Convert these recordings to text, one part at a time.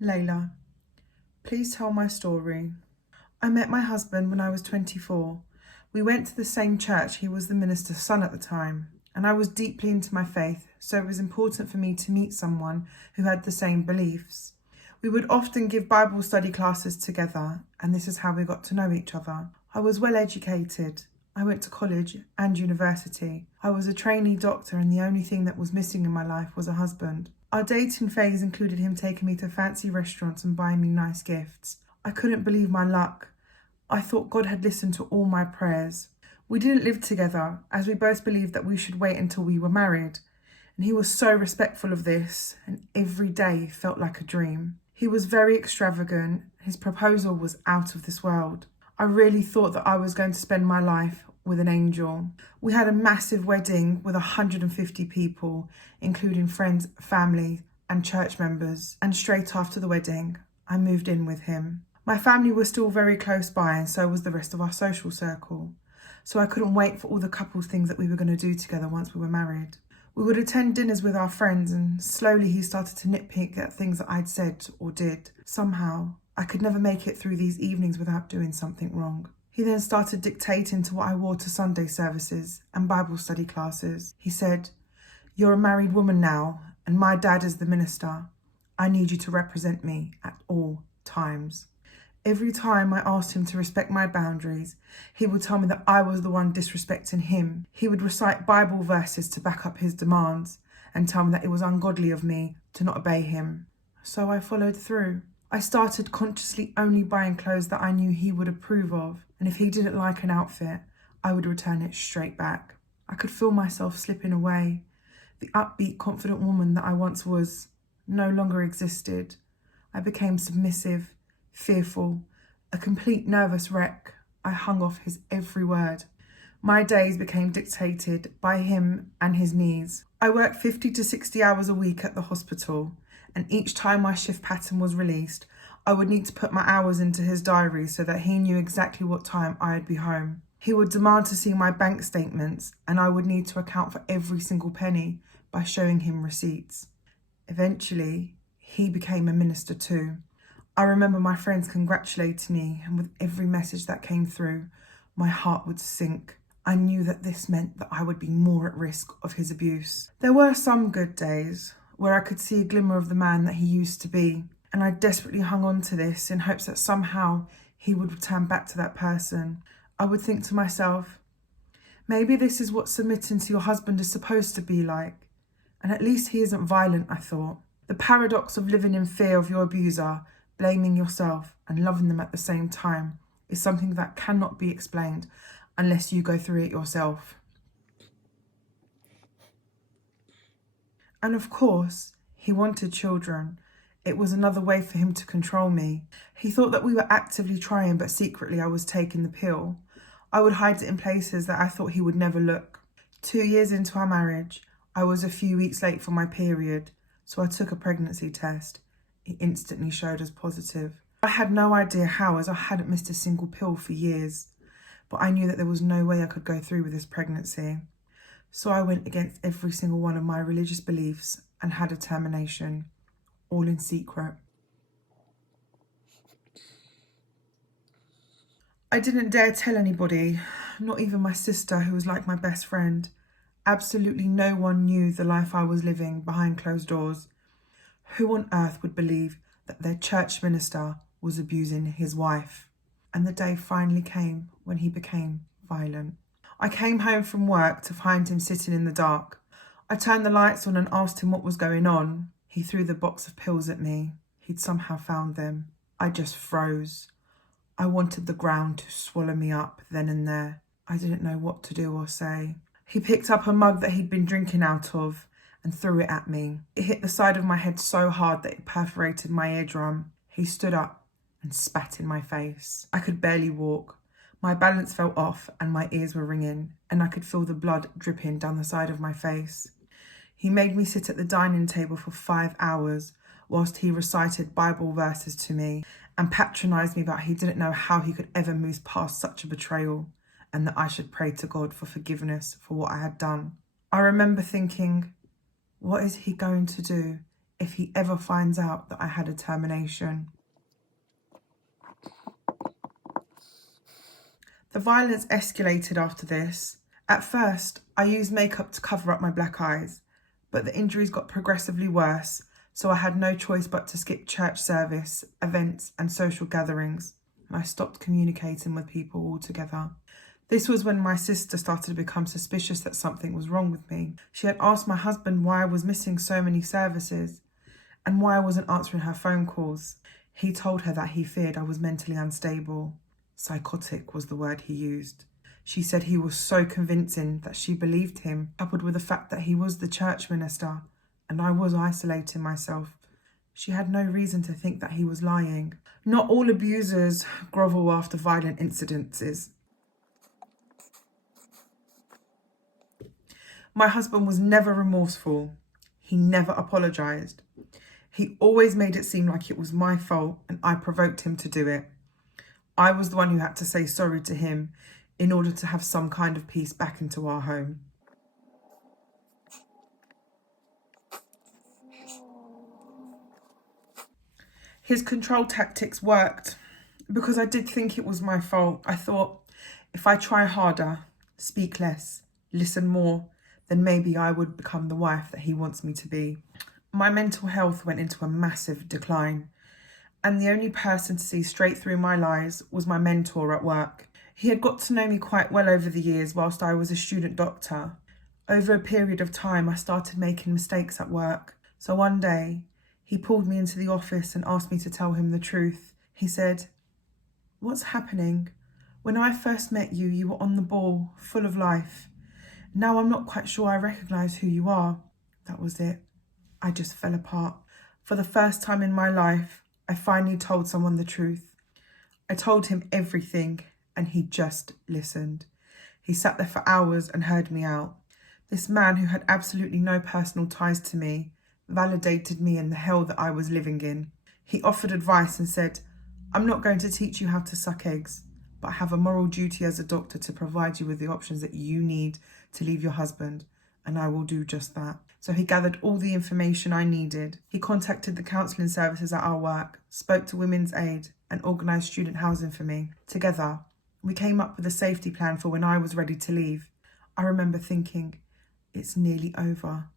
Lejla, please tell my story. I met my husband when I was 24. We went to the same church. He was the minister's son at the time, and I was deeply into my faith, so it was important for me to meet someone who had the same beliefs. We would often give Bible study classes together, and this is how we got to know each other. I was well educated. I went to college and university. I was a trainee doctor, and the only thing that was missing in my life was a husband. Our dating phase included him taking me to fancy restaurants and buying me nice gifts. I couldn't believe my luck. I thought God had listened to all my prayers. We didn't live together, as we both believed that we should wait until we were married. And he was so respectful of this, and every day felt like a dream. He was very extravagant. His proposal was out of this world. I really thought that I was going to spend my life with an angel. We had a massive wedding with 150 people, including friends, family, and church members. And straight after the wedding, I moved in with him. My family was still very close by, and so was the rest of our social circle. So I couldn't wait for all the couples things that we were going to do together once we were married. We would attend dinners with our friends, and slowly he started to nitpick at things that I'd said or did. Somehow, I could never make it through these evenings without doing something wrong. He then started dictating to what I wore to Sunday services and Bible study classes. He said, "You're a married woman now, and my dad is the minister. I need you to represent me at all times." Every time I asked him to respect my boundaries, he would tell me that I was the one disrespecting him. He would recite Bible verses to back up his demands and tell me that it was ungodly of me to not obey him. So I followed through. I started consciously only buying clothes that I knew he would approve of, and if he didn't like an outfit, I would return it straight back. I could feel myself slipping away. The upbeat, confident woman that I once was no longer existed. I became submissive, fearful, a complete nervous wreck. I hung off his every word. My days became dictated by him and his needs. I worked 50 to 60 hours a week at the hospital, and each time my shift pattern was released, I would need to put my hours into his diary so that he knew exactly what time I'd be home. He would demand to see my bank statements, and I would need to account for every single penny by showing him receipts. Eventually, he became a minister too. I remember my friends congratulating me, and with every message that came through, my heart would sink. I knew that this meant that I would be more at risk of his abuse. There were some good days where I could see a glimmer of the man that he used to be, and I desperately hung on to this in hopes that somehow he would return back to that person. I would think to myself, maybe this is what submitting to your husband is supposed to be like, and at least he isn't violent, I thought. The paradox of living in fear of your abuser, blaming yourself and loving them at the same time is something that cannot be explained unless you go through it yourself. And of course, he wanted children. It was another way for him to control me. He thought that we were actively trying, but secretly I was taking the pill. I would hide it in places that I thought he would never look. 2 years into our marriage, I was a few weeks late for my period, so I took a pregnancy test. It instantly showed as positive. I had no idea how, as I hadn't missed a single pill for years, but I knew that there was no way I could go through with this pregnancy. So I went against every single one of my religious beliefs and had a termination, all in secret. I didn't dare tell anybody, not even my sister, who was like my best friend. Absolutely no one knew the life I was living behind closed doors. Who on earth would believe that their church minister was abusing his wife? And the day finally came when he became violent. I came home from work to find him sitting in the dark. I turned the lights on and asked him what was going on. He threw the box of pills at me. He'd somehow found them. I just froze. I wanted the ground to swallow me up then and there. I didn't know what to do or say. He picked up a mug that he'd been drinking out of and threw it at me. It hit the side of my head so hard that it perforated my eardrum. He stood up and spat in my face. I could barely walk. My balance fell off and my ears were ringing, and I could feel the blood dripping down the side of my face. He made me sit at the dining table for 5 hours whilst he recited Bible verses to me and patronised me that he didn't know how he could ever move past such a betrayal and that I should pray to God for forgiveness for what I had done. I remember thinking, what is he going to do? if he ever finds out that I had a termination. The violence escalated after this. At first, I used makeup to cover up my black eyes, but the injuries got progressively worse, so I had no choice but to skip church service, events, and social gatherings, and I stopped communicating with people altogether. This was when my sister started to become suspicious that something was wrong with me. She had asked my husband why I was missing so many services and why I wasn't answering her phone calls. He told her that he feared I was mentally unstable. Psychotic was the word he used. She said he was so convincing that she believed him, coupled with the fact that he was the church minister and I was isolating myself. She had no reason to think that he was lying. Not all abusers grovel after violent incidences. My husband was never remorseful. He never apologised. He always made it seem like it was my fault and I provoked him to do it. I was the one who had to say sorry to him in order to have some kind of peace back into our home. His control tactics worked because I did think it was my fault. I thought, if I try harder, speak less, listen more, then maybe I would become the wife that he wants me to be. My mental health went into a massive decline, and the only person to see straight through my lies was my mentor at work. He had got to know me quite well over the years whilst I was a student doctor. Over a period of time, I started making mistakes at work. So one day, he pulled me into the office and asked me to tell him the truth. He said, "What's happening? When I first met you, you were on the ball, full of life. Now I'm not quite sure I recognise who you are." That was it. I just fell apart. For the first time in my life, I finally told someone the truth. I told him everything and he just listened. He sat there for hours and heard me out. This man who had absolutely no personal ties to me validated me in the hell that I was living in. He offered advice and said, "I'm not going to teach you how to suck eggs, but I have a moral duty as a doctor to provide you with the options that you need to leave your husband, and I will do just that." So he gathered all the information I needed. He contacted the counselling services at our work, spoke to Women's Aid, and organised student housing for me. Together, we came up with a safety plan for when I was ready to leave. I remember thinking, it's nearly over.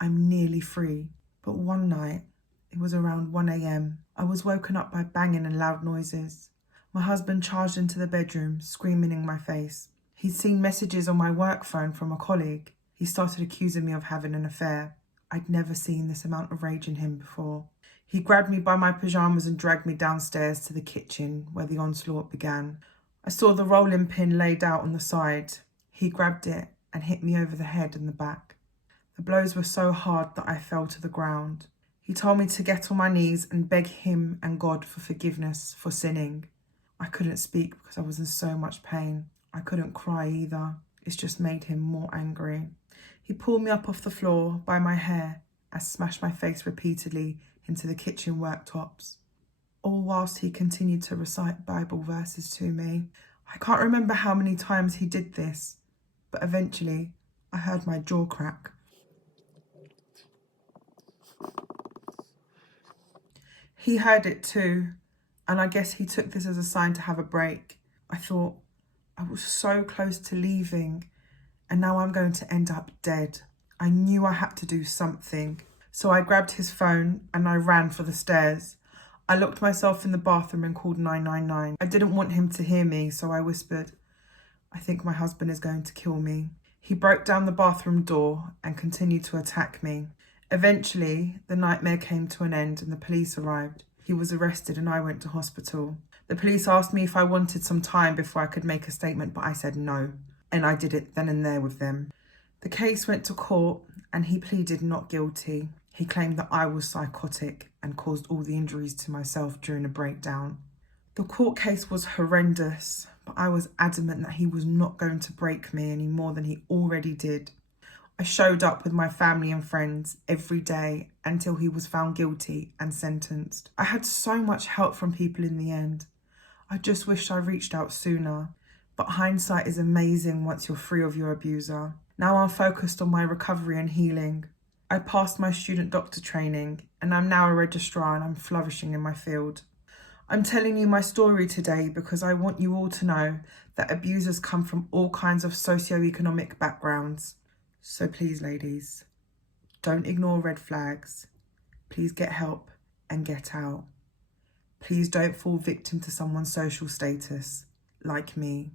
I'm nearly free. But one night, it was around 1 a.m, I was woken up by banging and loud noises. My husband charged into the bedroom, screaming in my face. He'd seen messages on my work phone from a colleague. He started accusing me of having an affair. I'd never seen this amount of rage in him before. He grabbed me by my pyjamas and dragged me downstairs to the kitchen where the onslaught began. I saw the rolling pin laid out on the side. He grabbed it and hit me over the head and the back. The blows were so hard that I fell to the ground. He told me to get on my knees and beg him and God for forgiveness for sinning. I couldn't speak because I was in so much pain. I couldn't cry either. It's just made him more angry. He pulled me up off the floor by my hair and smashed my face repeatedly into the kitchen worktops, all whilst he continued to recite Bible verses to me. I can't remember how many times he did this, but eventually I heard my jaw crack. He heard it too, and I guess he took this as a sign to have a break. I thought, I was so close to leaving, and now I'm going to end up dead. I knew I had to do something. So I grabbed his phone and I ran for the stairs. I locked myself in the bathroom and called 999. I didn't want him to hear me, so I whispered, "I think my husband is going to kill me." He broke down the bathroom door and continued to attack me. Eventually, the nightmare came to an end and the police arrived. He was arrested and I went to hospital. The police asked me if I wanted some time before I could make a statement, but I said no. And I did it then and there with them. The case went to court and he pleaded not guilty. He claimed that I was psychotic and caused all the injuries to myself during a breakdown. The court case was horrendous, but I was adamant that he was not going to break me any more than he already did. I showed up with my family and friends every day until he was found guilty and sentenced. I had so much help from people in the end. I just wished I reached out sooner. But hindsight is amazing once you're free of your abuser. Now I'm focused on my recovery and healing. I passed my student doctor training and I'm now a registrar and I'm flourishing in my field. I'm telling you my story today because I want you all to know that abusers come from all kinds of socioeconomic backgrounds. So please, ladies, don't ignore red flags. Please get help and get out. Please don't fall victim to someone's social status, like me.